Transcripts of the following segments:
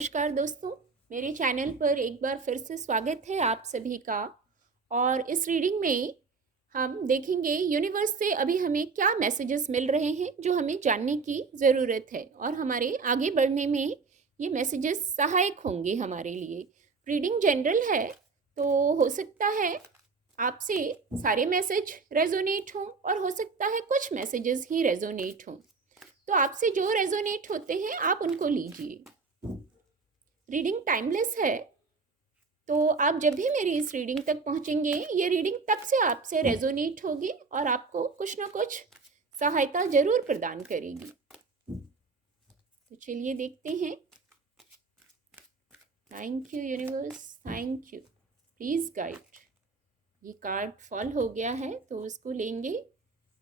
नमस्कार दोस्तों, मेरे चैनल पर एक बार फिर से स्वागत है आप सभी का। और इस रीडिंग में हम देखेंगे यूनिवर्स से अभी हमें क्या मैसेजेस मिल रहे हैं जो हमें जानने की ज़रूरत है और हमारे आगे बढ़ने में ये मैसेजेस सहायक होंगे हमारे लिए। रीडिंग जनरल है तो हो सकता है आपसे सारे मैसेज रेजोनेट हों और हो सकता है कुछ मैसेजेस ही रेजोनेट हों। तो आपसे जो रेजोनेट होते हैं आप उनको लीजिए। रीडिंग टाइमलेस है, तो आप जब भी मेरी इस रीडिंग तक पहुंचेंगे ये रीडिंग तब से आपसे रेजोनेट होगी और आपको कुछ ना कुछ सहायता जरूर प्रदान करेगी। तो चलिए देखते हैं। Thank you universe, thank you, please guide. ये कार्ड फॉल हो गया है तो उसको लेंगे।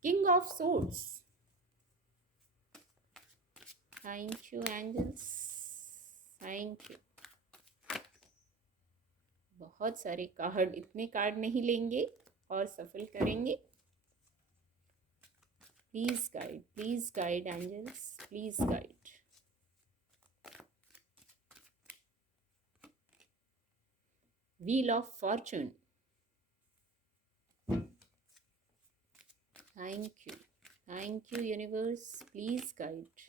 King of swords. Thank you angels, thank you. बहुत सारे कार्ड, इतने कार्ड नहीं लेंगे और सफल करेंगे। Please guide angels, please guide. Wheel of fortune. Thank you universe, please guide.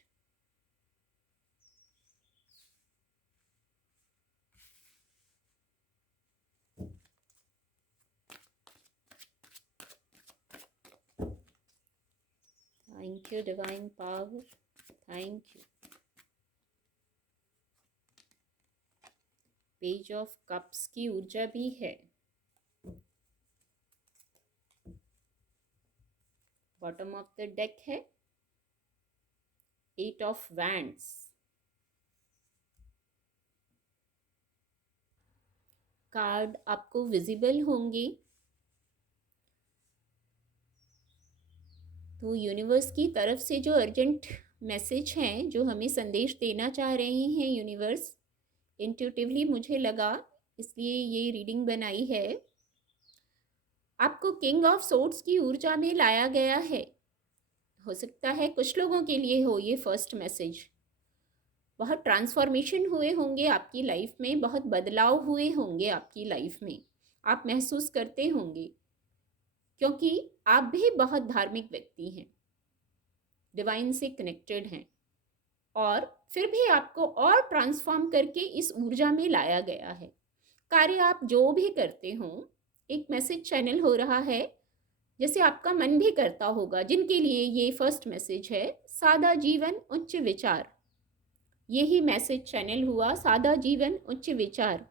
Thank you divine power, thank you. Page of cups की ऊर्जा भी है। बॉटम ऑफ द डेक है एट ऑफ वैंड्स। कार्ड आपको विजिबल होंगे तो universe की तरफ से जो अर्जेंट मैसेज हैं, जो हमें संदेश देना चाह रहे हैं यूनिवर्स, इंट्यूटिवली मुझे लगा, इसलिए ये रीडिंग बनाई है। आपको किंग ऑफ सोर्ड्स की ऊर्जा में लाया गया है। हो सकता है कुछ लोगों के लिए हो ये फर्स्ट मैसेज। बहुत ट्रांसफॉर्मेशन हुए होंगे आपकी लाइफ में, बहुत बदलाव हुए होंगे आपकी लाइफ में, आप महसूस करते होंगे, क्योंकि आप भी बहुत धार्मिक व्यक्ति हैं, डिवाइन से कनेक्टेड हैं, और फिर भी आपको और ट्रांसफॉर्म करके इस ऊर्जा में लाया गया है। कार्य आप जो भी करते हो, एक मैसेज चैनल हो रहा है जैसे आपका मन भी करता होगा, जिनके लिए ये फर्स्ट मैसेज है, सादा जीवन उच्च विचार। यही मैसेज चैनल हुआ, सादा जीवन उच्च विचार।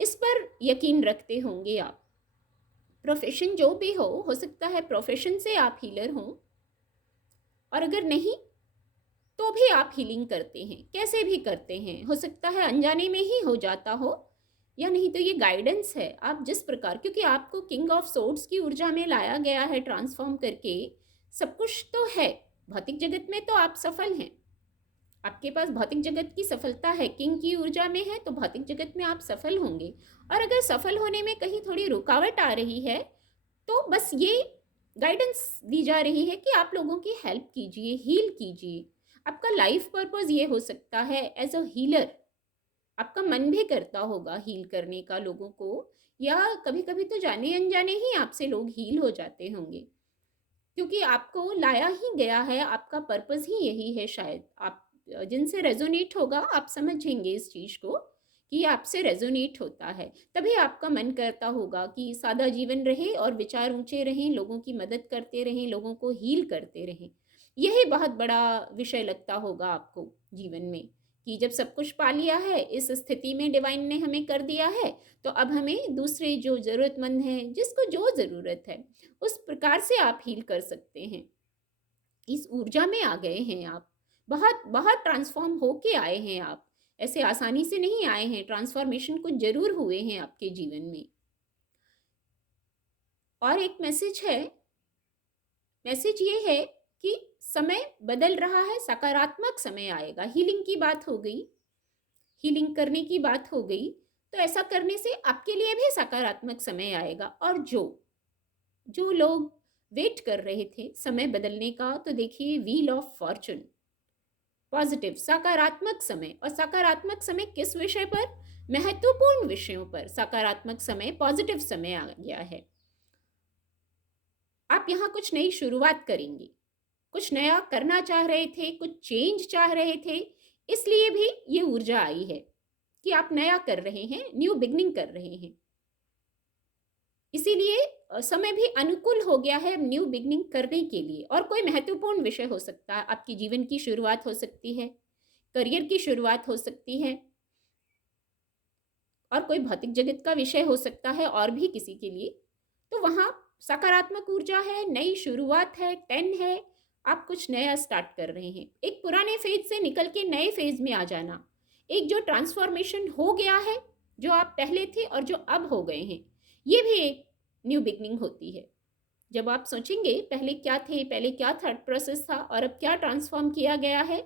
इस पर यकीन रखते होंगे आप। प्रोफेशन जो भी हो सकता है प्रोफेशन से आप हीलर हो, और अगर नहीं तो भी आप हीलिंग करते हैं, कैसे भी करते हैं। हो सकता है अनजाने में ही हो जाता हो, या नहीं तो ये गाइडेंस है। आप जिस प्रकार, क्योंकि आपको किंग ऑफ सोर्ड्स की ऊर्जा में लाया गया है ट्रांसफॉर्म करके, सब कुछ तो है भौतिक जगत में, तो आप सफल हैं। आपके पास भौतिक जगत की सफलता है, किंग की ऊर्जा में है, तो भौतिक जगत में आप सफल होंगे। और अगर सफल होने में कहीं थोड़ी रुकावट आ रही है तो बस ये गाइडेंस दी जा रही है कि आप लोगों की हेल्प कीजिए, हील कीजिए। आपका लाइफ पर्पस ये हो सकता है एज अ हीलर। आपका मन भी करता होगा हील करने का लोगों को, या कभी कभी तो जाने अनजाने ही आपसे लोग हील हो जाते होंगे, क्योंकि आपको लाया ही गया है, आपका पर्पस ही यही है। शायद आप जिनसे रेजोनेट होगा आप समझेंगे इस चीज़ को कि आपसे रेजोनेट होता है। तभी आपका मन करता होगा कि सादा जीवन रहे और विचार ऊंचे रहें, लोगों की मदद करते रहें, लोगों को हील करते रहें। यही बहुत बड़ा विषय लगता होगा आपको जीवन में, कि जब सब कुछ पा लिया है, इस स्थिति में डिवाइन ने हमें कर दिया है, तो अब हमें दूसरे जो ज़रूरतमंद हैं, जिसको जो ज़रूरत है, उस प्रकार से आप हील कर सकते हैं। इस ऊर्जा में आ गए हैं आप, बहुत बहुत ट्रांसफॉर्म होके आए हैं आप। ऐसे आसानी से नहीं आए हैं, ट्रांसफॉर्मेशन कुछ जरूर हुए हैं आपके जीवन में। और एक मैसेज है, मैसेज ये है कि समय बदल रहा है, सकारात्मक समय आएगा। हीलिंग की बात हो गई, हीलिंग करने की बात हो गई, तो ऐसा करने से आपके लिए भी सकारात्मक समय आएगा। और जो जो लोग वेट कर रहे थे समय बदलने का, तो देखिए व्हील ऑफ फॉर्चून, पॉजिटिव, सकारात्मक समय। और सकारात्मक समय किस विषय पर? महत्वपूर्ण विषयों पर सकारात्मक समय, पॉजिटिव समय आ गया है। आप यहाँ कुछ नई शुरुआत करेंगे, कुछ नया करना चाह रहे थे, कुछ चेंज चाह रहे थे, इसलिए भी ये ऊर्जा आई है कि आप नया कर रहे हैं, न्यू बिगनिंग कर रहे हैं। इसीलिए समय भी अनुकूल हो गया है न्यू बिगनिंग करने के लिए। और कोई महत्वपूर्ण विषय हो सकता है, आपकी जीवन की शुरुआत हो सकती है, करियर की शुरुआत हो सकती है, और कोई भौतिक जगत का विषय हो सकता है और भी किसी के लिए। तो वहाँ सकारात्मक ऊर्जा है, नई शुरुआत है, 10 है, आप कुछ नया स्टार्ट कर रहे हैं। एक पुराने फेज से निकल के नए फेज में आ जाना, एक जो ट्रांसफॉर्मेशन हो गया है, जो आप पहले थे और जो अब हो गए हैं, ये भी एक न्यू बिगनिंग होती है। जब आप सोचेंगे पहले क्या थे, पहले क्या थॉट प्रोसेस था और अब क्या ट्रांसफॉर्म किया गया है,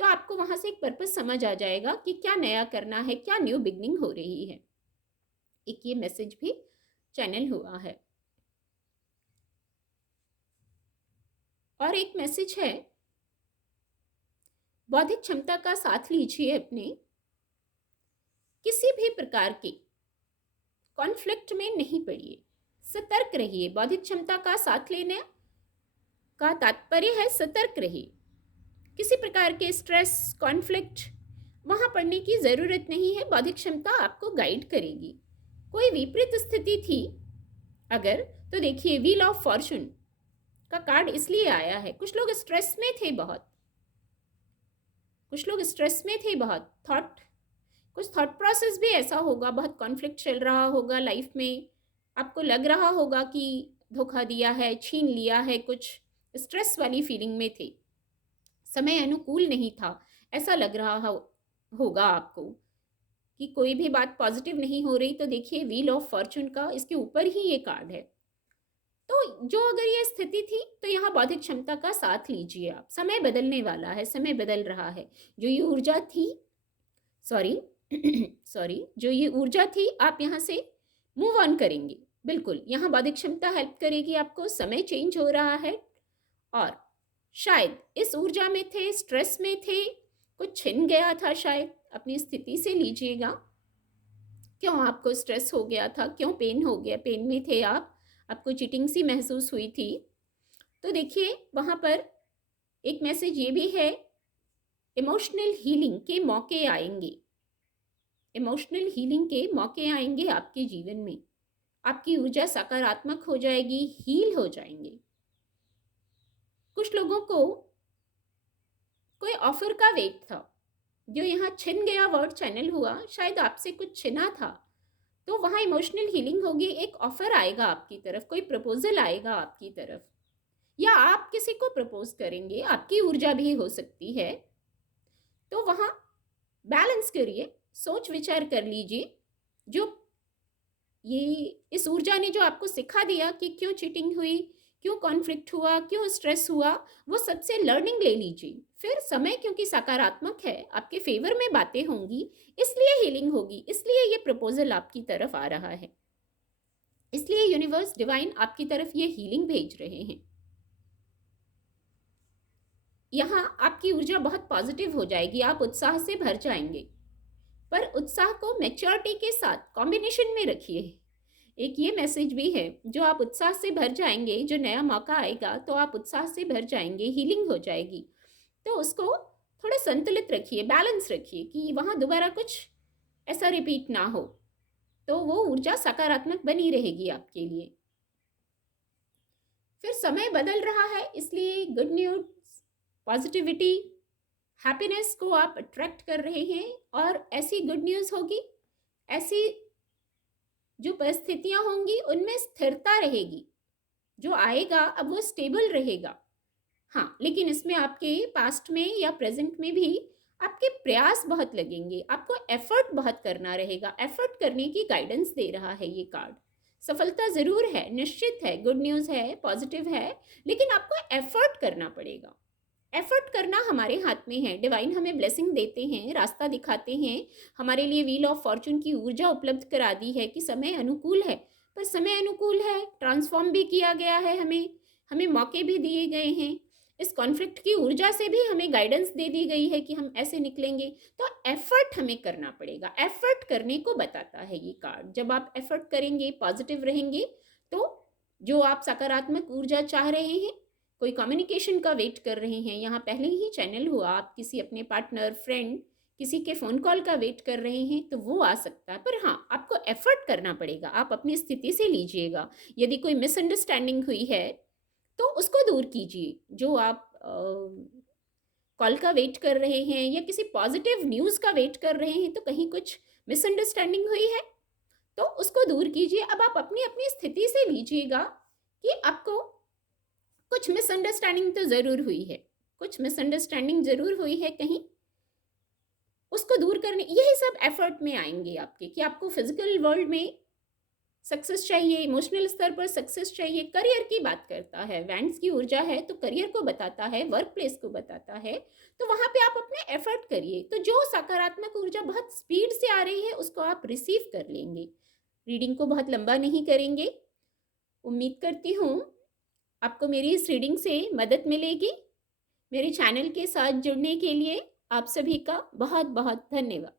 तो आपको वहाँ से एक पर्पस समझ आ जाएगा कि क्या नया करना है, क्या न्यू बिगनिंग हो रही है। एक ये मैसेज भी चैनल हुआ है। और एक मैसेज है, बौद्धिक क्षमता का साथ लीजिए अपने, किसी भी प्रकार के कॉन्फ्लिक्ट में नहीं पड़िए, सतर्क रहिए। बौद्धिक क्षमता का साथ लेने का तात्पर्य है सतर्क रहिए। किसी प्रकार के स्ट्रेस, कॉन्फ्लिक्ट वहां पड़ने की जरूरत नहीं है। बौद्धिक क्षमता आपको गाइड करेगी। कोई विपरीत स्थिति थी अगर, तो देखिए व्हील ऑफ फॉर्चून का कार्ड इसलिए आया है, कुछ लोग स्ट्रेस में थे बहुत, कुछ लोग स्ट्रेस में थे बहुत, कुछ थॉट प्रोसेस भी ऐसा होगा, बहुत कॉन्फ्लिक्ट चल रहा होगा लाइफ में, आपको लग रहा होगा कि धोखा दिया है, छीन लिया है, कुछ स्ट्रेस वाली फीलिंग में थे, समय अनुकूल नहीं था, ऐसा लग रहा होगा आपको कि कोई भी बात पॉजिटिव नहीं हो रही। तो देखिए व्हील ऑफ फॉर्चून का इसके ऊपर ही ये कार्ड है। तो जो अगर ये स्थिति थी, तो यहाँ बौद्धिक क्षमता का साथ लीजिए आप। समय बदलने वाला है, समय बदल रहा है। जो ये ऊर्जा थी, सॉरी जो ये ऊर्जा थी, आप यहाँ से मूव ऑन करेंगे। बिल्कुल यहाँ बौद्धिक क्षमता हेल्प करेगी आपको। समय चेंज हो रहा है और शायद इस ऊर्जा में थे, स्ट्रेस में थे, कुछ छिन गया था, शायद अपनी स्थिति से लीजिएगा। क्यों आपको स्ट्रेस हो गया था, क्यों पेन हो गया, पेन में थे आप, आपको चीटिंग सी महसूस हुई थी। तो देखिए वहाँ पर एक मैसेज ये भी है, इमोशनल हीलिंग के मौके आएंगे, इमोशनल हीलिंग के मौके आएंगे आपके जीवन में। आपकी ऊर्जा सकारात्मक हो जाएगी, हील हो जाएंगे। कुछ लोगों को कोई ऑफर का वेट था, जो यहाँ छिन गया वर्ड चैनल हुआ, शायद आपसे कुछ छिना था, तो वहाँ इमोशनल हीलिंग होगी। एक ऑफर आएगा आपकी तरफ, कोई प्रपोजल आएगा आपकी तरफ, या आप किसी को प्रपोज करेंगे, आपकी ऊर्जा भी हो सकती है। तो वहाँ बैलेंस करिए, सोच विचार कर लीजिए। जो ये इस ऊर्जा ने जो आपको सिखा दिया कि क्यों चीटिंग हुई, क्यों कॉन्फ्लिक्ट हुआ, क्यों स्ट्रेस हुआ, वो सबसे लर्निंग ले लीजिए। फिर समय क्योंकि सकारात्मक है, आपके फेवर में बातें होंगी, इसलिए हीलिंग होगी, इसलिए ये प्रपोजल आपकी तरफ आ रहा है, इसलिए यूनिवर्स डिवाइन आपकी तरफ ये हीलिंग भेज रहे हैं। यहाँ आपकी ऊर्जा बहुत पॉजिटिव हो जाएगी, आप उत्साह से भर जाएंगे, पर उत्साह को मैच्योरिटी के साथ कॉम्बिनेशन में रखिए। एक ये मैसेज भी है, जो आप उत्साह से भर जाएंगे, जो नया मौका आएगा तो आप उत्साह से भर जाएंगे, हीलिंग हो जाएगी। तो उसको थोड़ा संतुलित रखिए, बैलेंस रखिए कि वहाँ दोबारा कुछ ऐसा रिपीट ना हो, तो वो ऊर्जा सकारात्मक बनी रहेगी आपके लिए। फिर समय बदल रहा है, इसलिए गुड न्यूज, पॉजिटिविटी, हैप्पीनेस को आप अट्रैक्ट कर रहे हैं। और ऐसी गुड न्यूज़ होगी, ऐसी जो परिस्थितियां होंगी उनमें स्थिरता रहेगी, जो आएगा अब वो स्टेबल रहेगा। हाँ, लेकिन इसमें आपके पास्ट में या प्रेजेंट में भी आपके प्रयास बहुत लगेंगे, आपको एफर्ट बहुत करना रहेगा। एफर्ट करने की गाइडेंस दे रहा है ये कार्ड। सफलता ज़रूर है, निश्चित है, गुड न्यूज़ है, पॉजिटिव है, लेकिन आपको एफर्ट करना पड़ेगा। एफर्ट करना हमारे हाथ में है। डिवाइन हमें ब्लेसिंग देते हैं, रास्ता दिखाते हैं, हमारे लिए व्हील ऑफ फॉर्चून की ऊर्जा उपलब्ध करा दी है कि समय अनुकूल है। पर समय अनुकूल है, ट्रांसफॉर्म भी किया गया है, हमें मौके भी दिए गए हैं। इस कॉन्फ्लिक्ट की ऊर्जा से भी हमें गाइडेंस दे दी गई है कि हम ऐसे निकलेंगे। तो एफर्ट हमें करना पड़ेगा, एफर्ट करने को बताता है ये कार्ड। जब आप एफर्ट करेंगे, पॉजिटिव रहेंगे, तो जो आप सकारात्मक ऊर्जा चाह रहे हैं, कोई कम्युनिकेशन का वेट कर रहे हैं, यहाँ पहले ही चैनल हुआ, आप किसी अपने पार्टनर, फ्रेंड, किसी के फ़ोन कॉल का वेट कर रहे हैं, तो वो आ सकता है। पर हाँ, आपको एफर्ट करना पड़ेगा, आप अपनी स्थिति से लीजिएगा। यदि कोई मिसअंडरस्टैंडिंग हुई है तो उसको दूर कीजिए। जो आप कॉल का वेट कर रहे हैं या किसी पॉजिटिव न्यूज़ का वेट कर रहे हैं, तो कहीं कुछ मिसअंडरस्टैंडिंग हुई है तो उसको दूर कीजिए। अब आप अपनी अपनी स्थिति से लीजिएगा कि आपको कुछ मिसअंडरस्टैंडिंग तो ज़रूर हुई है, कुछ मिसअंडरस्टैंडिंग ज़रूर हुई है कहीं, उसको दूर करने, यही सब एफर्ट में आएंगे आपके, कि आपको फिजिकल वर्ल्ड में सक्सेस चाहिए, इमोशनल स्तर पर सक्सेस चाहिए। करियर की बात करता है, वैंड्स की ऊर्जा है तो करियर को बताता है, वर्क प्लेस को बताता है। तो वहाँ पे आप अपने एफर्ट करिए, तो जो सकारात्मक ऊर्जा बहुत स्पीड से आ रही है उसको आप रिसीव कर लेंगे। रीडिंग को बहुत लंबा नहीं करेंगे। उम्मीद करती हूँ आपको मेरी इस रीडिंग से मदद मिलेगी। मेरे चैनल के साथ जुड़ने के लिए आप सभी का बहुत बहुत धन्यवाद।